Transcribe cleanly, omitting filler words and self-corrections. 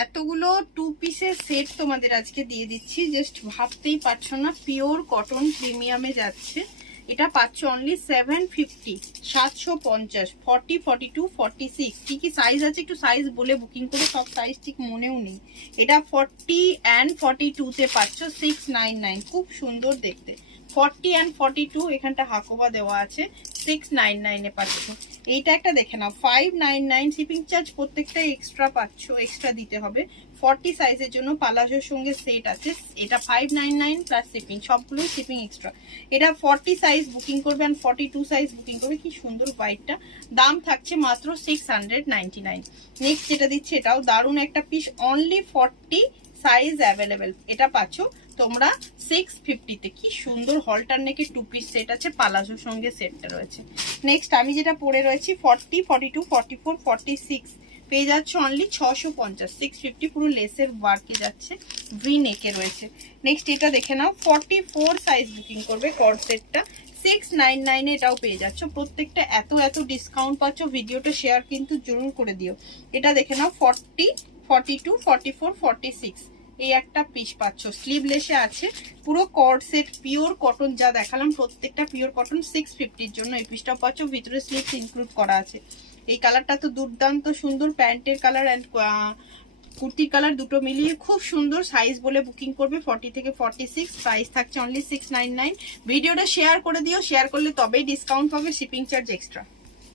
এতগুলো 2 পিসের সেট তোমাদের আজকে দিয়ে দিচ্ছি, জাস্ট ভাবতেই পারছো না। পিওর কটন প্রিমিয়ামে যাচ্ছে। এটা পাচ্ছ অনলি 750, 750, 40, 42, 46। কি কি সাইজ আছে একটু সাইজ বলে বুকিং করে, সব সাইজ ঠিক মনেও নেই। এটা 40 and 42 তে পাচ্ছ 699, খুব সুন্দর দেখতে। 40 and 42 এখানটা হাকোবা দেওয়া আছে, 699 এ পাচ্ছ। এইটা একটা দেখে নাও, 599 শিপিং চার্জ প্রত্যেকটা এক্সট্রা পাচ্ছ, এক্সট্রা দিতে হবে। 40 সাইজের জন্য পালাজোর সঙ্গে সেট আছে, এটা 599 প্লাস শিপিং, সবগুলোই শিপিং এক্সট্রা। এটা 40 সাইজ বুকিং করবে আর 42 সাইজ বুকিং করবে। কি সুন্দর হোয়াইটটা, দাম থাকছে মাত্র 699। নেক্সট যেটা দিচ্ছে এটাও দারুণ একটা পিস, অনলি 40 সাইজ অ্যাভেলেবেল। এটা পাচ্ছ তোমরা 650 তে। কি সুন্দর হলটার নেকে 2 পিস সেট আছে, পালাজোর সঙ্গে সেটটা রয়েছে। নেক্সট আমি যেটা পরে রয়েছি 40, 42, 44, 46 পেয়ে যাচ্ছে অনলি 650, 650 পুরো লেসের ওয়ার্কে যাচ্ছে, ভি নেকে রয়েছে। নেক্সট এটা দেখে নাও, 44 সাইজ বুকিং করবে কর্ড সেটটা 699 এ এটাও পেয়ে যাচ্ছ। প্রত্যেকটা এত এত ডিসকাউন্ট পাচ্ছ, ভিডিওটা শেয়ার কিন্তু জরুর করে দিও। এটা দেখে নাও 40, 42, 44, 46 এই একটা পিস পাচ্ছ, স্লিভলেসে আছে, পুরো কর্ড সেট পিওর কটন যা দেখালাম প্রত্যেকটা পিওর কটন। 650 এর জন্য এই পিসটা পাচ্ছ, ভিতরে স্লিভস ইনক্লুড করা আছে। এই কালারটা তো দুর্দান্ত সুন্দর, প্যান্টের কালার অ্যান্ড কুর্তির কালার দুটো মিলিয়ে খুব সুন্দর। সাইজ বলে বুকিং করবে 40 থেকে 46, প্রাইস থাকছে অনলি 699। ভিডিওটা শেয়ার করে দিও, শেয়ার করলে তবেই ডিসকাউন্ট পাবে, শিপিং চার্জ এক্সট্রা।